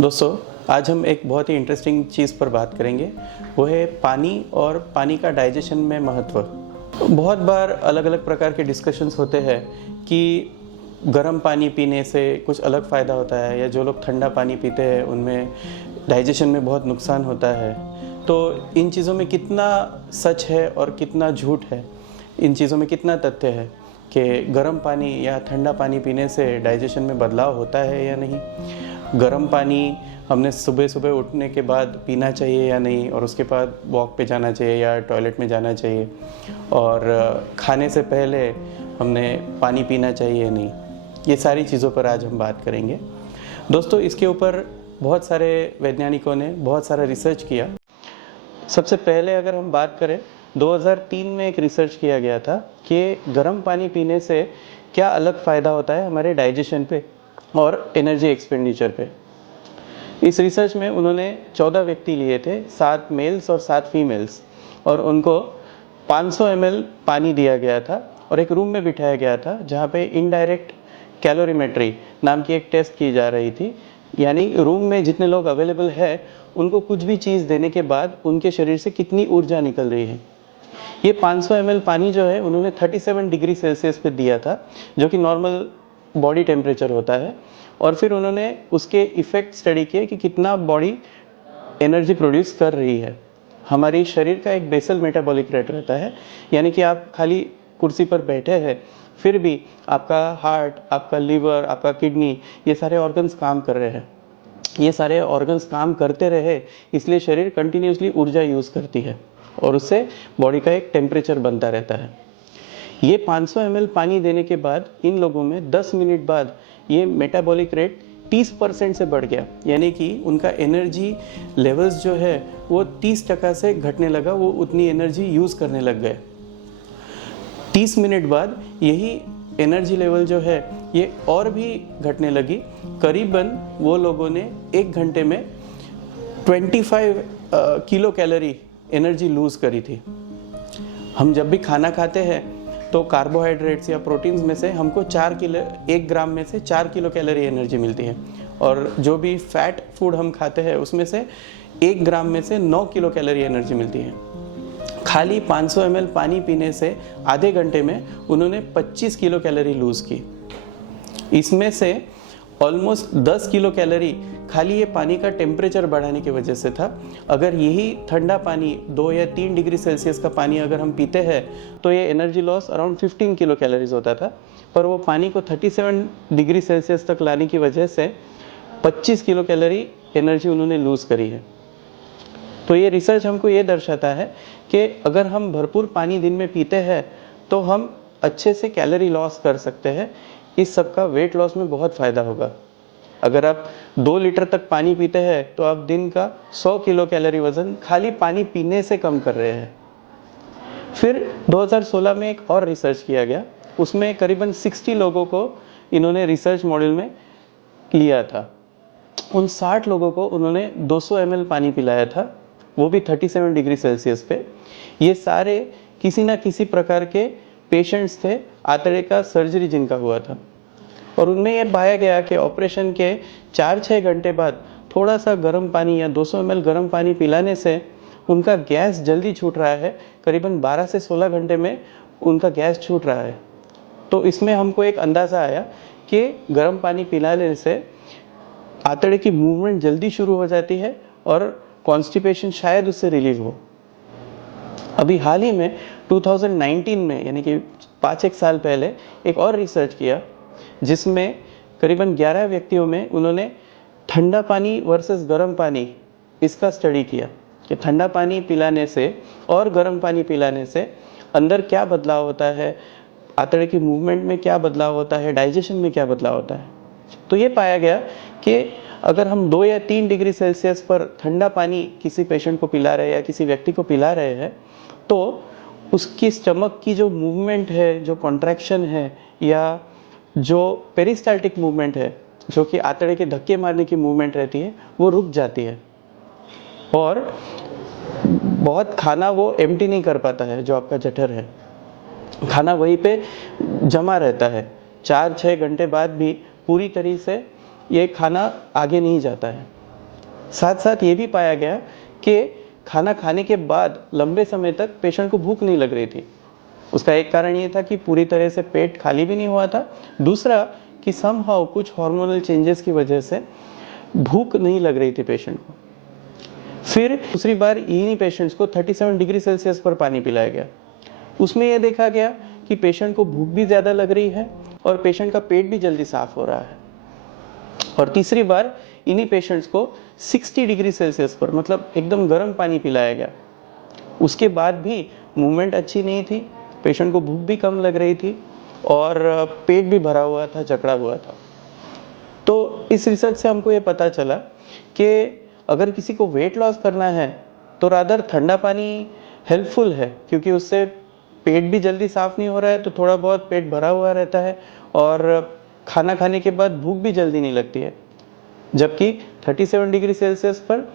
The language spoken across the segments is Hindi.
दोस्तों, आज हम एक बहुत ही इंटरेस्टिंग चीज़ पर बात करेंगे। वो है पानी और पानी का डाइजेशन में महत्व। बहुत बार अलग अलग प्रकार के डिस्कशंस होते हैं कि गर्म पानी पीने से कुछ अलग फ़ायदा होता है, या जो लोग ठंडा पानी पीते हैं उनमें डाइजेशन में बहुत नुकसान होता है। तो इन चीज़ों में कितना सच है और कितना झूठ है, इन चीज़ों में कितना तथ्य है कि गर्म पानी या ठंडा पानी पीने से डाइजेशन में बदलाव होता है या नहीं, गर्म पानी हमने सुबह सुबह उठने के बाद पीना चाहिए या नहीं, और उसके बाद वॉक पे जाना चाहिए या टॉयलेट में जाना चाहिए, और खाने से पहले हमने पानी पीना चाहिए या नहीं, ये सारी चीज़ों पर आज हम बात करेंगे। दोस्तों, इसके ऊपर बहुत सारे वैज्ञानिकों ने बहुत सारा रिसर्च किया। सबसे पहले अगर हम बात करें, 2003 में एक रिसर्च किया गया था कि गर्म पानी पीने से क्या अलग फ़ायदा होता है हमारे डाइजेशन पे और एनर्जी एक्सपेंडिचर पे। इस रिसर्च में उन्होंने 14 व्यक्ति लिए थे, 7 मेल्स और 7 फीमेल्स, और उनको 500 ml पानी दिया गया था और एक रूम में बिठाया गया था जहाँ पे इनडायरेक्ट कैलोरीमेट्री नाम की एक टेस्ट की जा रही थी। यानी रूम में जितने लोग अवेलेबल है उनको कुछ भी चीज़ देने के बाद उनके शरीर से कितनी ऊर्जा निकल रही है। ये 500 ml पानी जो है उन्होंने 37 डिग्री सेल्सियस पे दिया था, जो कि नॉर्मल बॉडी टेम्परेचर होता है। और फिर उन्होंने उसके इफ़ेक्ट स्टडी किए कि कितना बॉडी एनर्जी प्रोड्यूस कर रही है। हमारी शरीर का एक बेसल मेटाबॉलिक रेट रहता है, यानी कि आप खाली कुर्सी पर बैठे हैं फिर भी आपका हार्ट, आपका लीवर, आपका किडनी, ये सारे ऑर्गन्स काम कर रहे हैं। ये सारे ऑर्गन्स काम करते रहे इसलिए शरीर कंटिन्यूसली ऊर्जा यूज़ करती है और उससे बॉडी का एक टेम्परेचर बनता रहता है। ये 500 ml पानी देने के बाद इन लोगों में 10 मिनट बाद ये मेटाबॉलिक रेट 30% से बढ़ गया, यानी कि उनका एनर्जी लेवल्स जो है वो 30% से घटने लगा, वो उतनी एनर्जी यूज़ करने लग गए। 30 मिनट बाद यही एनर्जी लेवल जो है ये और भी घटने लगी। करीबन वो लोगों ने 1 घंटे में 25 किलो कैलोरी एनर्जी लूज़ करी थी। हम जब भी खाना खाते हैं तो कार्बोहाइड्रेट्स या प्रोटीन्स में से हमको 1 ग्राम में से 4 किलो कैलोरी एनर्जी मिलती है, और जो भी फैट फूड हम खाते हैं उसमें से 1 ग्राम में से 9 किलो कैलोरी एनर्जी मिलती है। खाली 500 ml पानी पीने से आधे घंटे में उन्होंने 25 किलो कैलोरी लूज़ की। इसमें से ऑलमोस्ट 10 किलो कैलोरी खाली ये पानी का टेम्परेचर बढ़ाने की वजह से था। अगर यही ठंडा पानी 2 या 3 डिग्री सेल्सियस का पानी अगर हम पीते हैं तो ये energy loss around 15 kilo calories होता था, पर वो पानी को 37 डिग्री सेल्सियस तक लाने की वजह से 25 किलो कैलोरी एनर्जी उन्होंने लूज़ करी है। तो ये रिसर्च हमको ये दर्शाता है कि अगर हम भरपूर पानी दिन में पीते हैं तो हम अच्छे से कैलोरी लॉस कर सकते हैं। इस सब का वेट लॉस में बहुत फ़ायदा होगा। अगर आप 2 लीटर तक पानी पीते हैं तो आप दिन का 100 किलो कैलोरी वज़न खाली पानी पीने से कम कर रहे हैं। फिर 2016 में एक और रिसर्च किया गया, उसमें करीबन 60 लोगों को इन्होंने रिसर्च मॉडल में लिया था। उन 60 लोगों को उन्होंने 200 ml पानी पिलाया था, वो भी 37 डिग्री सेल्सियस पे। ये सारे किसी ना किसी प्रकार के पेशेंट्स थे, आंतड़े का सर्जरी जिनका हुआ था, और उनमें ये पाया गया कि ऑपरेशन के 4-6 घंटे बाद थोड़ा सा गर्म पानी या 200 ml गर्म पानी पिलाने से उनका गैस जल्दी छूट रहा है। करीबन 12 से 16 घंटे में उनका गैस छूट रहा है। तो इसमें हमको एक अंदाज़ा आया कि गर्म पानी पिलाने से आंतड़े की मूवमेंट जल्दी शुरू हो जाती है और कॉन्स्टिपेशन शायद उससे रिलीव हो। अभी हाल ही में 2019 में, यानी कि 5-1 साल पहले, एक और रिसर्च किया जिसमें करीबन 11 व्यक्तियों में उन्होंने ठंडा पानी वर्सेस गर्म पानी इसका स्टडी किया कि ठंडा पानी पिलाने से और गर्म पानी पिलाने से अंदर क्या बदलाव होता है, आंतड़े की मूवमेंट में क्या बदलाव होता है, डाइजेशन में क्या बदलाव होता है। तो ये पाया गया कि अगर हम 2 या 3 डिग्री सेल्सियस पर ठंडा पानी किसी पेशेंट को पिला रहे हैं या किसी व्यक्ति को पिला रहे हैं तो उसकी स्टमक की जो मूवमेंट है, जो कॉन्ट्रैक्शन है, या जो पेरिस्टाल्टिक मूवमेंट है, जो कि आंतड़े के धक्के मारने की मूवमेंट रहती है, वो रुक जाती है, और बहुत खाना वो एम्प्टी नहीं कर पाता है। जो आपका जठर है, खाना वहीं पे जमा रहता है। 4-6 घंटे बाद भी पूरी तरह से ये खाना आगे नहीं जाता है। साथ साथ ये भी पाया गया कि खाना खाने के बाद लंबे समय तक पेशेंट को भूख नहीं लग रही थी। उसका एक कारण ये था कि पूरी तरह से पेट खाली भी नहीं हुआ था। दूसरा कि समहाउ कुछ हार्मोनल चेंजेस की वजह से भूख नहीं लग रही थी पेशेंट को। फिर दूसरी बार इन्हीं पेशेंट्स को 37 डिग्री सेल्सियस पर पानी पिलाया गया। उसमें यह देखा गया कि पेशेंट को भूख भी ज़्यादा लग रही है और पेशेंट का पेट भी जल्दी साफ हो रहा है। और तीसरी बार इन्हीं पेशेंट्स को 60 डिग्री सेल्सियस पर, मतलब एकदम गर्म पानी पिलाया गया। उसके बाद भी मूवमेंट अच्छी नहीं थी, पेशेंट को भूख भी कम लग रही थी और पेट भी भरा हुआ था, जकड़ा हुआ था। तो इस रिसर्च से हमको ये पता चला कि अगर किसी को वेट लॉस करना है तो रादर ठंडा पानी हेल्पफुल है, क्योंकि उससे पेट भी जल्दी साफ नहीं हो रहा है, तो थोड़ा बहुत पेट भरा हुआ रहता है और खाना खाने के बाद भूख भी जल्दी नहीं लगती है। जबकि 37 डिग्री सेल्सियस पर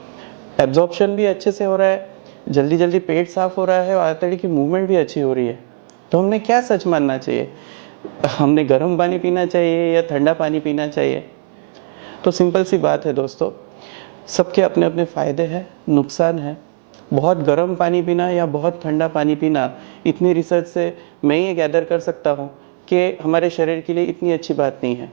एब्जॉर्प्शन भी अच्छे से हो रहा है, जल्दी जल्दी पेट साफ हो रहा है और आंतड़ी की मूवमेंट भी अच्छी हो रही है। तो हमने क्या सच मानना चाहिए? हमने गर्म पानी पीना चाहिए या ठंडा पानी पीना चाहिए? तो सिंपल सी बात है दोस्तों, सबके अपने अपने फ़ायदे हैं, नुकसान है। बहुत गर्म पानी पीना या बहुत ठंडा पानी पीना, इतनी रिसर्च से मैं ये गैदर कर सकता हूँ कि हमारे शरीर के लिए इतनी अच्छी बात नहीं है।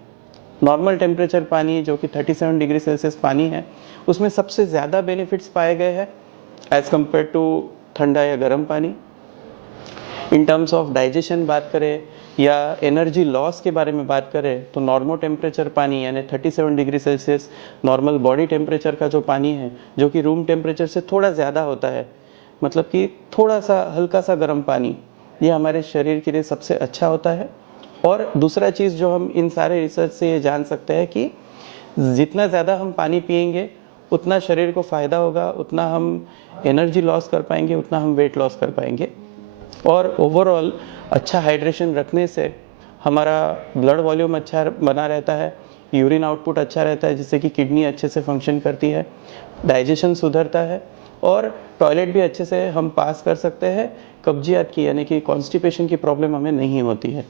नॉर्मल टेम्परेचर पानी जो कि 37 डिग्री सेल्सियस पानी है, उसमें सबसे ज़्यादा बेनिफिट्स पाए गए हैं एज़ कम्पेयर टू ठंडा या गर्म पानी। इन टर्म्स ऑफ डाइजेशन बात करें या एनर्जी लॉस के बारे में बात करें तो नॉर्मल टेम्परेचर पानी यानी 37 degree Celsius normal body temperature का जो पानी है, जो कि रूम टेम्परेचर से थोड़ा ज़्यादा होता है, मतलब कि थोड़ा सा हल्का सा गर्म पानी, ये हमारे शरीर के लिए सबसे अच्छा होता है। और दूसरा चीज़ जो हम इन सारे रिसर्च से ये जान सकते हैं कि जितना ज़्यादा हम पानी पिएंगे उतना शरीर को फ़ायदा होगा, उतना हम एनर्जी लॉस कर पाएंगे, उतना हम वेट लॉस कर पाएंगे। और ओवरऑल अच्छा हाइड्रेशन रखने से हमारा ब्लड वॉल्यूम अच्छा बना रहता है, यूरिन आउटपुट अच्छा रहता है, जिससे कि किडनी अच्छे से फंक्शन करती है, डाइजेशन सुधरता है और टॉयलेट भी अच्छे से हम पास कर सकते हैं। कब्जियत की यानी कि कॉन्स्टिपेशन की प्रॉब्लम हमें नहीं होती है।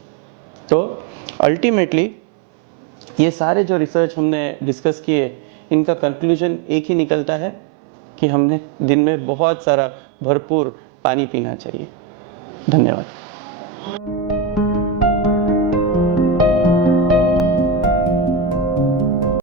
तो अल्टीमेटली ये सारे जो रिसर्च हमने डिस्कस किए, इनका कंक्लूजन एक ही निकलता है कि हमने दिन में बहुत सारा भरपूर पानी पीना चाहिए। धन्यवाद।